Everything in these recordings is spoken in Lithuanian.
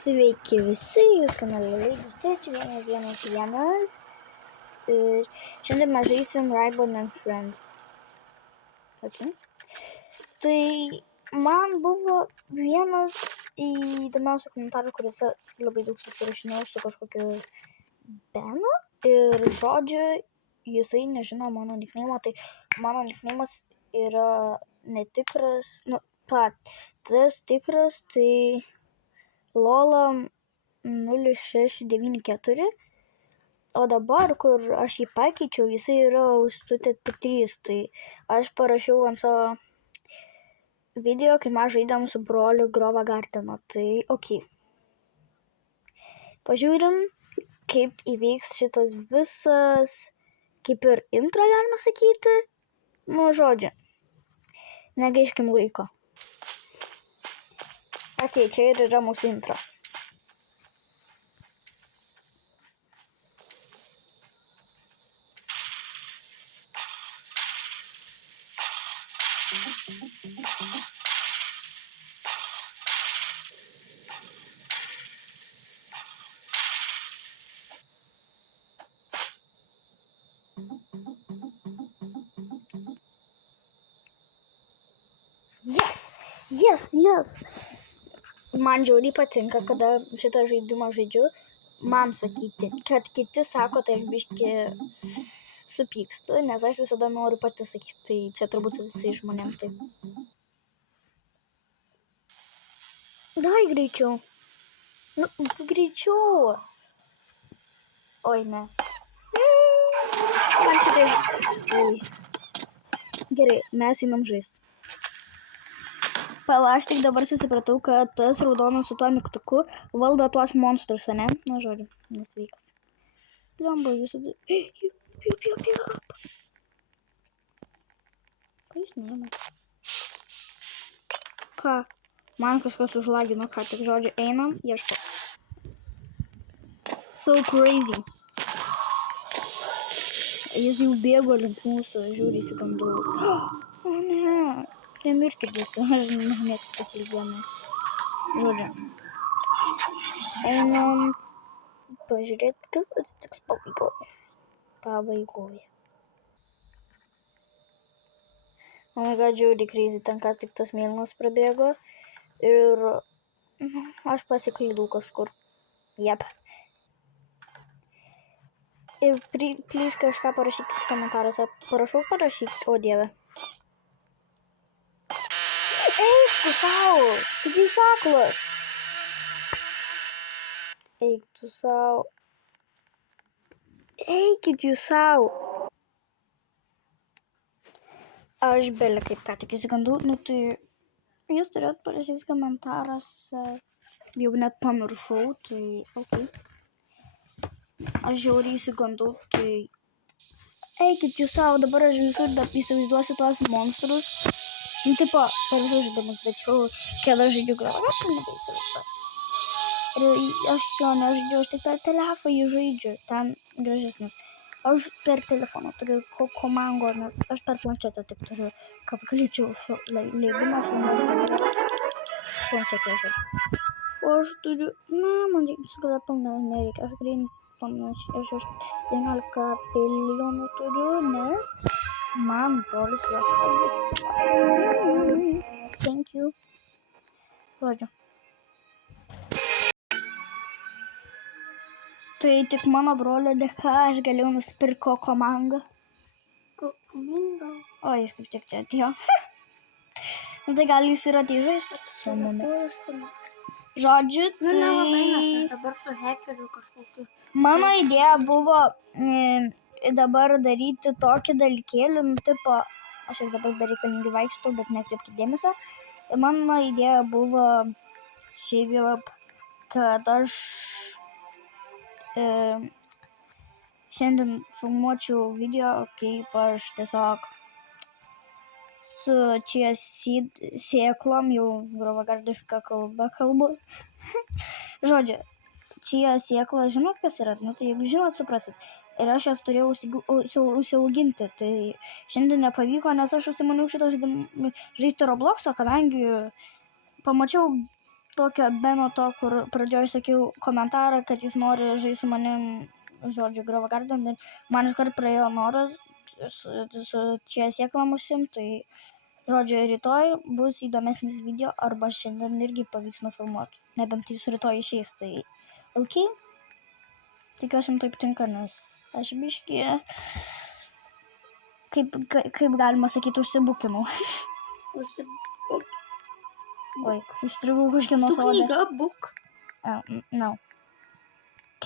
Sveiki visi, jūs kanale Ladies Stitch 111 ir šiandien mes žaisim Rainbow and Friends. Okay. Tai man buvo vienas įdomiausių komentarų, kuriuose labai daug susirašinėjau su kažkokiu Benu ir žodžiu, jisai nežino mano nickname'o, tai mano nickname'as yra netikras, tas tikras, tai Lola 0694, o dabar, kur aš jį pakeičiau, jisai yra Austutė 3, tai aš parašiau ant savo video, kai mes žaidėm su broliu Grova Gardeno, tai ok. Pažiūrim, kaip įvyks šitas visas, kaip ir intro galima sakyti, žodžiu, negaiškim laiko. Ok, čia ir yra mūsų intro. Yes! Man žiauriai patinka, kada šitą žaidimą žaidžiu, man sakyti, kad kiti sako, tai aš biškį supykstu, nes aš visada noriu pati sakyti, tai čia turbūt su visais žmonėm taip. Dai greičiau. Greičiau. Oi, ne. Man šitai. Gerai, mes einam žaisti. Pala, aš tik dabar susipratau, kad tas raudonas su tuo mygtuku valdo tuos monstrus, ne? Žodžiu, nesveikas. Lemba visada. Jup. Ką jūs neėmė? Ką? Man kažkas užlagino, ką tik žodžiu, einam, ieško. So crazy. Jis jau bėgo link mūsų, žiūri įsigandau. O ne. Nemirkit, aš nemėgstu pasilgėmę. Žodžiu. Einam pažiūrėti, kas atsitiks pabaigoje. Oh my god, žiauriai crazy, ten ką tik tas mėlynas prabėgo. Ir aš pasiklydau kažkur. Jep. Ir please kažką parašykit komentaruose. Parašau parašyti, o dieve. Eik tu savo, taigi šaklas. Eik tu savo. Eikit jūs savo. Aš belė kaip ką tik įsigandau, tai jūs turėt parašyti komentaruose. Jau net pamiršau, tai ok. Aš žiauriai įsigandau, tai eikit jūs savo, dabar aš visur įsivaizduosiu tuos monstrus. Tipo, per visus žaidimus, bet jau kada žaidžiu Grovą, tai nebeįsivaizduoju. Ir aš to nežaidžiu, aš tik per telefoną jį žaidžiu, ten gražesnis. Aš per telefoną turiu komangą, nes aš per planšetę tik turiu, kad galėčiau leidimą filmuoti planšetę žaidžiu. O aš turiu, man reikia pilna nereikia, aš greitai panašiai, aš 19 milijonų turiu, nes man brolis juos palikti. Thank you. Žodžiu. Tai tik mano brolio dėka aš galėjau nusipirkti kokomangą. Kokomangą? O, jis kaip tik čia atėjo. Tai gal jis yra žaisti su mumis. Žodžiu, tai... Dabar su hekeriu kažkokiu. Mano idėja buvo dabar daryti tokį dalykėlį, tipo, aš ir dabar bereikalingai vaikštau, bet nekreipkite dėmesio. Mano idėja buvo šiaip jau, kad aš šiandien filmuočiau video, kaip aš tiesiog su čia sėklom, jau grovagardišką kalbą kalbu. Žodžiu, čia sėkla, žinot kas yra? Tai jeigu žinot, suprasit. Ir aš jas turėjau užsiauginti. Tai šiandien nepavyko, nes aš užsimaniau šitą žaisti Roblox'o, kadangi pamačiau tokio Beno to, kur pradžioj sakiau komentarą, kad jis nori žaisti su manim, žodžiu, Grove Garden, ir man iškart praėjo noras su čia sėklom užsiimti, tai, žodžiu, rytoj bus įdomesnis video, arba šiandien irgi pavyks nufilmuoti, nebent jis rytoj išeis, tai ok, tikiuosi jums taip tinka, nes aš biškį, kaip galima sakyti, užsibukinau. Oi, įstrigau kažkieno Tu sode. knyga, book. No.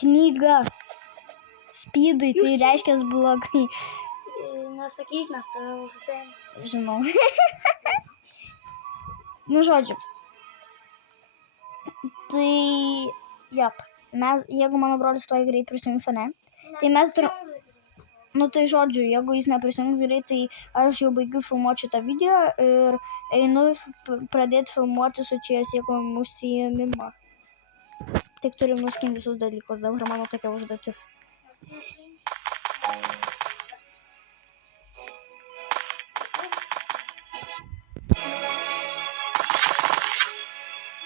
Knyga. Spydui, tai reiškia blogai. Nesakyk, nes tave uždėm. Žinau. Nu, žodžiu. Tai, jop. Jeigu mano brolis toj greit prisijungs, ne? Tai mes turim... Nu, tai žodžiu, jeigu jis neprisijungs greit, tai aš jau baigiu filmuoti šitą video ir einu pradėti filmuoti su čia sėklom užsiėmimą. Tik turim nuskinti visus dalykus, dabar mano tokia užduotis.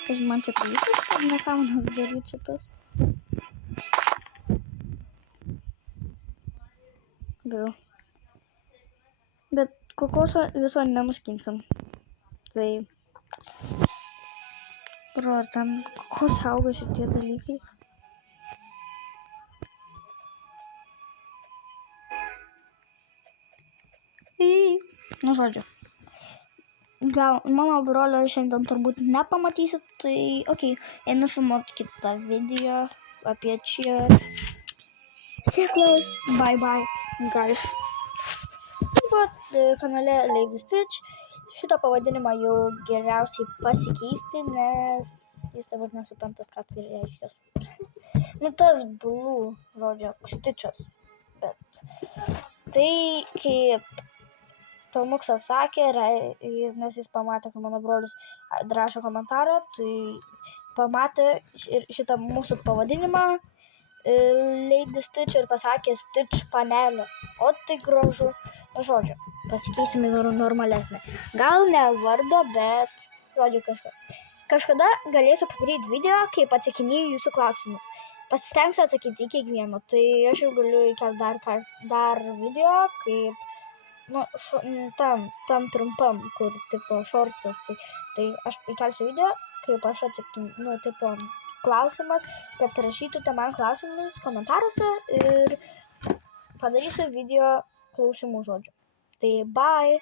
Kas man čia pavyko, ar nesąmonės daryti šitas? Galiu. Bet kokoso viso nenuskinsim. Tai... Bro, ar ten kokos auga šitie dalykai? Nu, žodžiu. Gal mano brolio šiandien turbūt nepamatysit, tai ok, einu filmuoti kitą video apie čia sėklas. Bye bye, guys. Bet kanale Lady Stitch šitą pavadinimą jau geriausiai pasikeisti, nes jūs dabar nesuprantat, ką tai reiškia. Nu, tas blue, žodžio, Stitchas. Bet tai kaip Talmuksas sakė, nes jis pamatė, kad mano brolis rašė komentarą, tai pamatė šitą mūsų pavadinimą Lady Stitch ir pasakė Stitch panelė. O tai gražu. Žodžiu, pasikeisime normalesnę. Gal ne vardo, bet žodžiu kažkada galėsiu padaryti video, kaip atsakinėju jūsų klausimus. Pasistengsiu atsakyti į kiekvieno. Tai aš jau galiu įkelti dar video, kaip tam trumpam, kur tipo šortas. Tai aš įkelsiu video, kaip aš atsakinėju, tipo klausimas, kad rašytumėte man klausimus komentaruose ir padarysiu video klausimų žodžių. Tai bye!